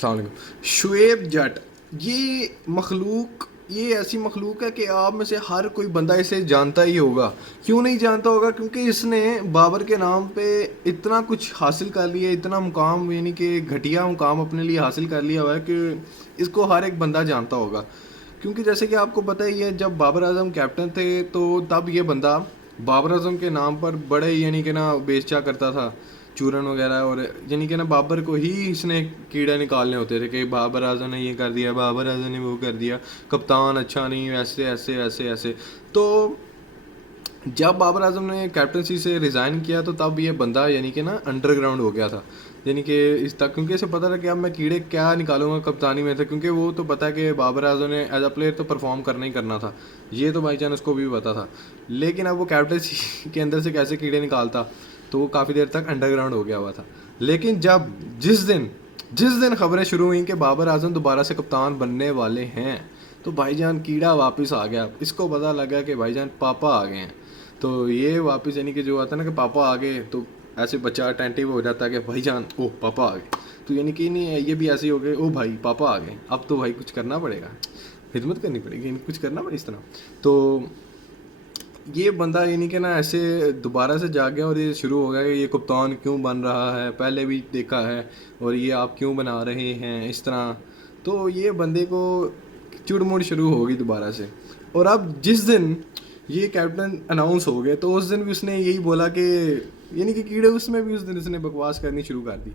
अस्सलाम वालेकुम। शुएब जट, ये मखलूक, ये ऐसी मखलूक है कि आप में से हर कोई बंदा इसे जानता ही होगा। क्यों नहीं जानता होगा? क्योंकि इसने बाबर के नाम पे इतना कुछ हासिल कर लिया, इतना मुकाम, यानी कि घटिया मुकाम अपने लिए हासिल कर लिया हुआ है कि इसको हर एक बंदा जानता होगा। क्योंकि जैसे कि आपको पता ही है, जब बाबर आजम कैप्टन थे तो तब ये बंदा बाबर आजम के नाम पर बड़े, यानी कि ना, बेचा करता था चूरन वगैरह। और यानी कि ना, बाबर को ही इसने कीड़े निकालने होते थे कि बाबर आजम ने ये कर दिया, बाबर आजम ने वो कर दिया, कप्तान अच्छा नहीं, ऐसे ऐसे ऐसे ऐसे। तो जब बाबर आजम ने कैप्टनसी से रिज़ाइन किया तो तब ये बंदा, यानी कि ना, अंडरग्राउंड हो गया था। यानी कि इस तक, क्योंकि इसे पता था कि अब मैं कीड़े क्या निकालूंगा कप्तानी में से, क्योंकि वो तो पता है कि बाबर आजम ने एज अ प्लेयर तो परफॉर्म करना ही करना था। ये तो भाई जान उसको भी पता था। लेकिन अब वो कैप्टनसी के अंदर से कैसे कीड़े निकालता, तो वो काफ़ी देर तक अंडरग्राउंड हो गया हुआ था। लेकिन जब जिस दिन खबरें शुरू हुई कि बाबर आजम दोबारा से कप्तान बनने वाले हैं, तो भाईजान कीड़ा वापस आ गया। इसको पता लगा कि भाईजान पापा आ गए हैं। तो ये वापस, यानी कि जो आता है ना कि पापा आ गए, तो ऐसे बच्चा अटेंटिव हो जाता है कि भाईजान ओ पापा आ गए। तो यानी कि नहीं है, ये भी ऐसे ही हो गए, ओ भाई पापा आ गए, अब तो भाई कुछ करना पड़ेगा, खिदमत करनी पड़ेगी, कुछ करना पड़ेगा इस तरह। तो ये बंदा, यानी कि ना, ऐसे दोबारा से जाग गया और ये शुरू हो गया कि ये कप्तान क्यों बन रहा है, पहले भी देखा है, और ये आप क्यों बना रहे हैं इस तरह। तो ये बंदे को चुड़मुड़ शुरू होगी दोबारा से। और अब जिस दिन ये कैप्टन अनाउंस हो गया तो उस दिन भी उसने यही बोला कि, यानी कि कीड़े उसमें भी उस दिन उसने बकवास करनी शुरू कर दी।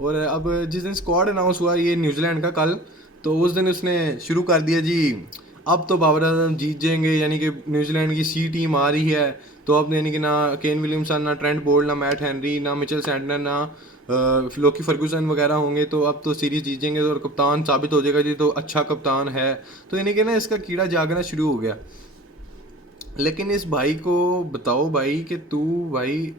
और अब जिस दिन स्क्वाड अनाउंस हुआ ये न्यूजीलैंड का कल, तो उस दिन उसने शुरू कर दिया जी, अब तो बाबर आजम जीत जाएंगे, यानी कि न्यूजीलैंड की सी टीम आ रही है। तो अब यानी कि ना केन विलियमसन, ना ट्रेंट बोल्ट, ना मैट हेनरी, ना मिचेल सैंटनर, ना लोकी फर्गूसन वगैरह होंगे, तो अब तो सीरीज जीत जाएंगे और कप्तान साबित हो जाएगा जी, तो अच्छा कप्तान है। तो यानी कि ना इसका कीड़ा जागना शुरू हो गया। लेकिन इस भाई को बताओ भाई कि तू, भाई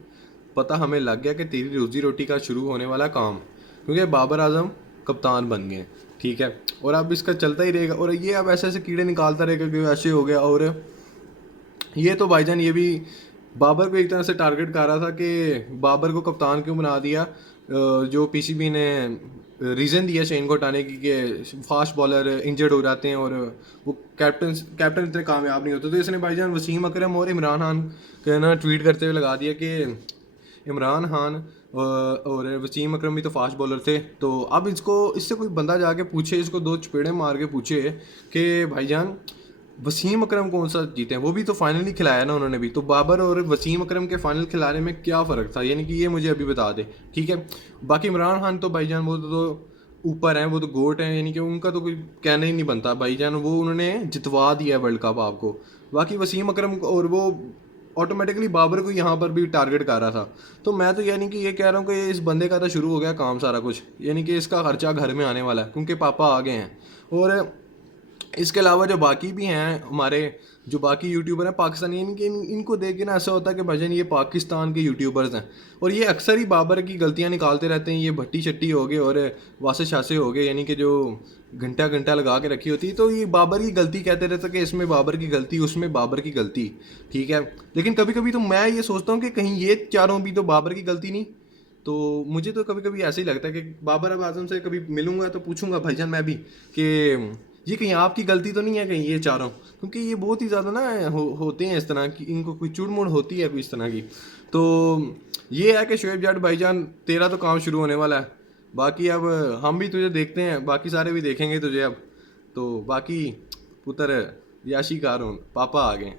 पता हमें लग गया कि तेरी रोजी रोटी का शुरू होने वाला काम, क्योंकि बाबर आजम कप्तान बन गए, ठीक है। और अब इसका चलता ही रहेगा और ये अब ऐसे ऐसे कीड़े निकालता रहेगा कि ऐसे हो गया। और ये तो भाईजान ये भी बाबर को एक तरह से टारगेट कर रहा था कि बाबर को कप्तान क्यों बना दिया। जो पीसीबी ने रीज़न दिया शेन को हटाने की कि फास्ट बॉलर इंजर्ड हो जाते हैं और वो कैप्टन इतने कामयाब नहीं होते। तो इसने भाईजान वसीम अकरम और इमरान खान के ना ट्वीट करते हुए लगा दिया कि इमरान खान और वसीम अकरम भी तो फास्ट बॉलर थे। तो अब इसको, इससे कोई बंदा जाके पूछे, इसको दो चपेड़े मार के पूछे कि भाईजान वसीम अकरम कौन सा जीते हैं, वो भी तो फाइनल ही खिलाया ना उन्होंने भी। तो बाबर और वसीम अकरम के फाइनल खिलाने में क्या फ़र्क था, यानी कि ये मुझे अभी बता दे, ठीक है। बाकी इमरान खान तो भाईजान वो तो ऊपर हैं, वो तो गोट हैं, यानी कि उनका तो कोई कहना ही नहीं बनता भाईजान, वो उन्होंने जितवा दिया वर्ल्ड कप आपको। बाकी वसीम अकरम और वो ऑटोमेटिकली बाबर को यहाँ पर भी टारगेट कर रहा था। तो मैं तो यानी कि ये कह रहा हूँ कि इस बंदे का तो शुरू हो गया काम सारा कुछ, यानी कि इसका खर्चा घर में आने वाला है क्योंकि पापा आ गए हैं। और इसके अलावा जो बाकी भी हैं हमारे, जो बाकी यूट्यूबर हैं पाकिस्तानी, इनको देख के ना ऐसा होता है कि भजन ये पाकिस्तान के यूट्यूबर्स हैं। और ये अक्सर ही बाबर की गलतियां निकालते रहते हैं। ये भट्टी शट्टी हो गए और वासे शासे हो गए, यानी कि जो घंटा घंटा लगा के रखी होती, तो ये बाबर की गलती कहते रहते कि इसमें बाबर की गलती, उसमें बाबर की गलती, ठीक है। लेकिन कभी कभी तो मैं ये सोचता हूँ कि कहीं ये चारों भी तो बाबर की गलती नहीं। तो मुझे तो कभी कभी ऐसे ही लगता है कि बाबर अब आजम से कभी मिलूंगा तो पूछूंगा भाईजान मैं भी कि ये कहीं आपकी गलती तो नहीं है कहीं ये चारों, क्योंकि ये बहुत ही ज़्यादा ना होते हैं इस तरह की, इनको कोई चुड़मुड़ होती है कोई इस तरह की। तो ये है कि शुएब जाट भाईजान, तेरा तो काम शुरू होने वाला है। बाकी अब हम भी तुझे देखते हैं, बाकी सारे भी देखेंगे तुझे अब। तो बाकी पुत्र याशी कारून पापा आ गए।